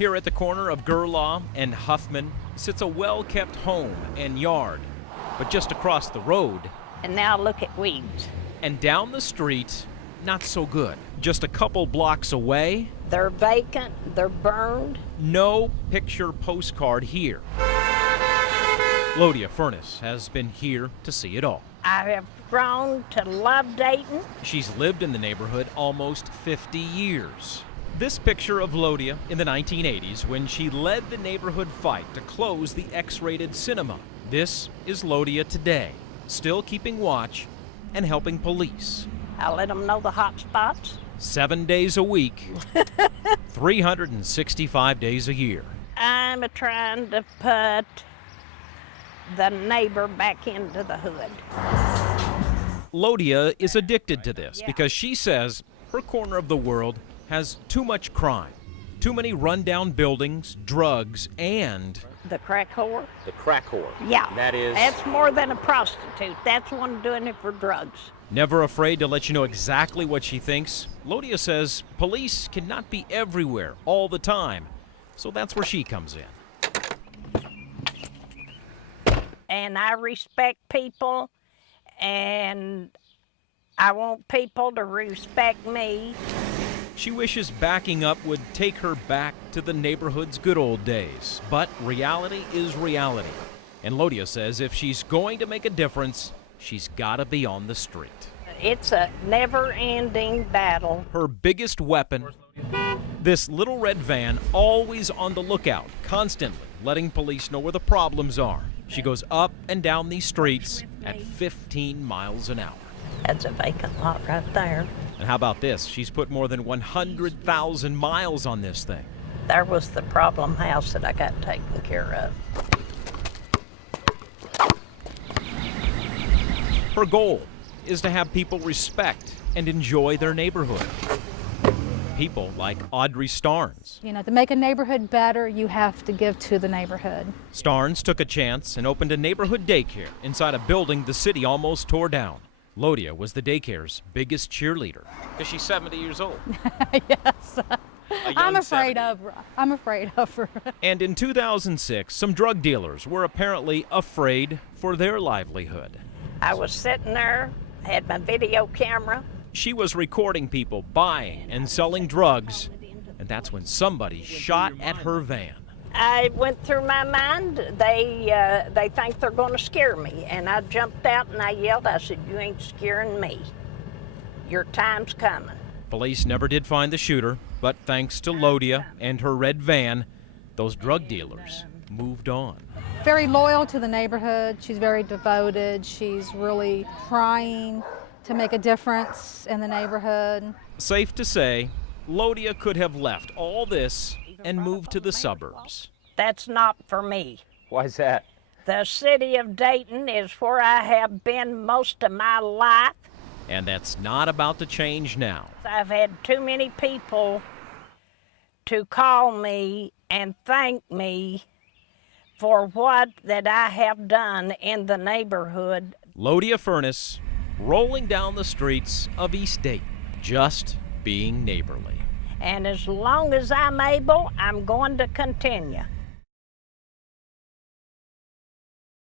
Here at the corner of Gerlaw and Huffman sits a well-kept home and yard. But just across the road, and now look at weeds. And down the street, not so good. Just a couple blocks away, they're vacant, they're burned. No picture postcard here. Lodia Furness has been here to see it all. I have grown to love Dayton. She's lived in the neighborhood almost 50 years. This picture of Lodia in the 1980s when she led the neighborhood fight to close the X-rated cinema. This is Lodia today, still keeping watch and helping police. I let them know the hot spots. 7 days a week, 365 days a year. I'm trying to put the neighbor back into the hood. Lodia is addicted to this because she says her corner of the world has too much crime, too many rundown buildings, drugs, and... The crack whore? The crack whore. Yeah. That is... That's more than a prostitute. That's one doing it for drugs. Never afraid to let you know exactly what she thinks, Lodia says police cannot be everywhere all the time, so that's where she comes in. And I respect people, and I want people to respect me. She wishes backing up would take her back to the neighborhood's good old days, but reality is reality. And Lodia says if she's going to make a difference, she's got to be on the street. It's a never-ending battle. Her biggest weapon, this little red van, always on the lookout, constantly letting police know where the problems are. She goes up and down these streets at 15 miles an hour. That's a vacant lot right there. And how about this? She's put more than 100,000 miles on this thing. There was the problem house that I got taken care of. Her goal is to have people respect and enjoy their neighborhood. People like Audrey Starnes. You know, to make a neighborhood better, you have to give to the neighborhood. Starnes took a chance and opened a neighborhood daycare inside a building the city almost tore down. Lodia was the daycare's biggest cheerleader. Because she's 70 years old. Yes. I'm afraid 70. of her. I'm afraid of her. And in 2006, some drug dealers were apparently afraid for their livelihood. I was sitting there, had my video camera. She was recording people buying and selling drugs, and that's when somebody shot at her van. I went through my mind, they think they're going to scare me. And I jumped out and I yelled, I said, you ain't scaring me. Your time's coming. Police never did find the shooter, but thanks to Lodia and her red van, those drug dealers moved on. Very loyal to the neighborhood. She's very devoted. She's really trying to make a difference in the neighborhood. Safe to say, Lodia could have left all this and moved to the suburbs. That's not for me. Why's that? The city of Dayton is where I have been most of my life. And that's not about to change now. I've had too many people to call me and thank me for what that I have done in the neighborhood. Lodia Furness, rolling down the streets of East Dayton, just being neighborly. And as long as I'm able, I'm going to continue.